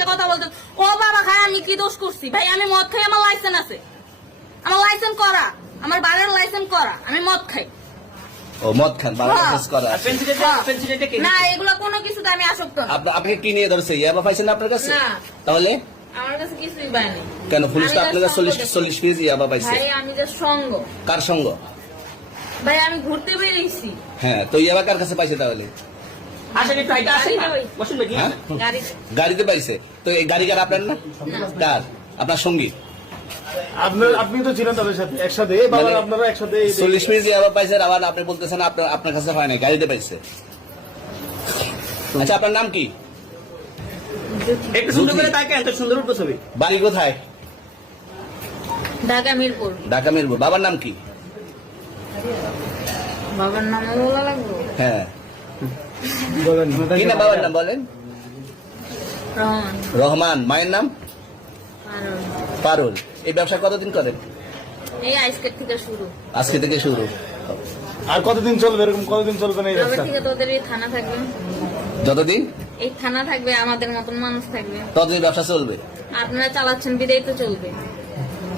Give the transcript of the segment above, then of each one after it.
এসে কথা বলতে, ও বাবা খায়, আমি কি দোষ করছি ভাই? আমি মদ খাই, আমার লাইসেন্স আছে, আমার লাইসেন্স করা, আমার বাড়ির লাইসেন্স করা, আমি মদ খাই। ও মদ খান, বাবার লাইসেন্স করা আছে। না, এগুলা কোনো কিছুতে আমি আসক্ত না। আপনাকে কি নিয়ে ধরছে? ইয়াবা পাইছেন আপনার কাছে? না, তাহলে আমার কাছে কিছুই পাইনি। কেন পুলিশ তো আমি আপনার just সঙ্গ 40 পিস ইয়াবা পাইছে? ভাই আমি যে সঙ্গ, কার সঙ্গ? ভাই আমি ঘুরতে বেরিয়েছি হ্যাঁ, তো ইয়াবা কার কাছে পাইছে তাহলে? হ্যাঁ? গাড়িতে। গাড়িতে পাইছে। তো এই গাড়ি কার, আপনার না? কার? আপনার সঙ্গী? আপনি তো ছিলেন তাদের সাথে একসাথে, বাবা আপনারা একসাথে 40 পিস ইয়াবা পাইছে, আবার আপনি বলতেছেন আপনার কাছে হয় না, গাড়িতে পাইছে। আচ্ছা, আপনার নাম কি? একটু সুন্দর করে তাকে এত সুন্দর উঠবো ছবি। বাড়ি কোথায়? ঢাকা মিরপুর। ঢাকা মিরপুর। বাবার নাম কি? বাবার নাম বলা লাগবে? হ্যাঁ, বলেন কি না বাবার নাম বলেন? রহমান। রহমান। মায়ের নাম? পারুল। এই ব্যবসা কতদিন করেন? এই আজকের থেকে শুরু। আজকে থেকে শুরু। আর কতদিন চলবে এরকম? কতদিন চলবে না এই তবে ব্যবসা? থেকে তোদের এই থানা থাকবে, যতদিন এই থানা থাকবে, আমাদের মতন মানুষ থাকবে, ততদিন ব্যবসা চলবে। আপনারা চালাচ্ছেন বিদায় তো চলবে।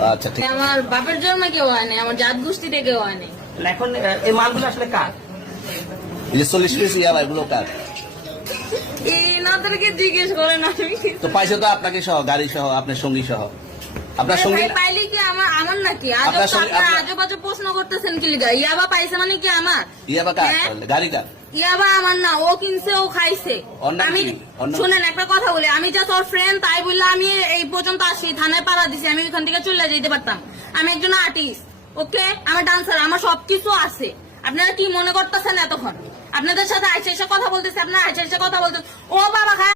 আচ্ছা, ঠিক। আমার বাপের জন্মে কেউ হয় নাই, আমার জাত গোষ্ঠীতে কেউ হয় নাই। এখন এই মালগুলো আসলে কার? এই যে 40 পিস ইয়াবা, এগুলো কার? এনাদেরকে জিজ্ঞেস করেন, আমি কি তো পাইছে তো আপনাকে সহ, গাড়ি সহ, আপনার সঙ্গী সহ। আপনার সঙ্গী ভাই পাইলে কি আমার নাকি? আপনার সঙ্গে- আজব আজব প্রশ্ন করতেছেন কি লিগা? ইয়াবা পাইছে মানে কি আমার? ইয়াবা কার? হ্যাঁ? গাড়ি কার? ইয়াবা আমার না, ও কিনছে, ও খাইছে। ওর নাম আমি কি? ওর নাম- শুনেন একটা কথা বলি, আমি জাস্ট ওর ফ্রেন্ড, তাই বললে আমি এই পর্যন্ত আসি, থানায় পাড়া দিছি, আমি ওইখান থেকে চলে যেতে পারতাম। আমি একজন আর্টিস্ট, ওকে, আমার ডান্সার, আমার সবকিছু আছে। আপনারা কি মনে করতেছেন এতক্ষণ? আপনাদের সাথে আইসা এসে কথা বলতেছে, আপনারা আইসা এসে কথা বলতেছে, ও বাবা খায়।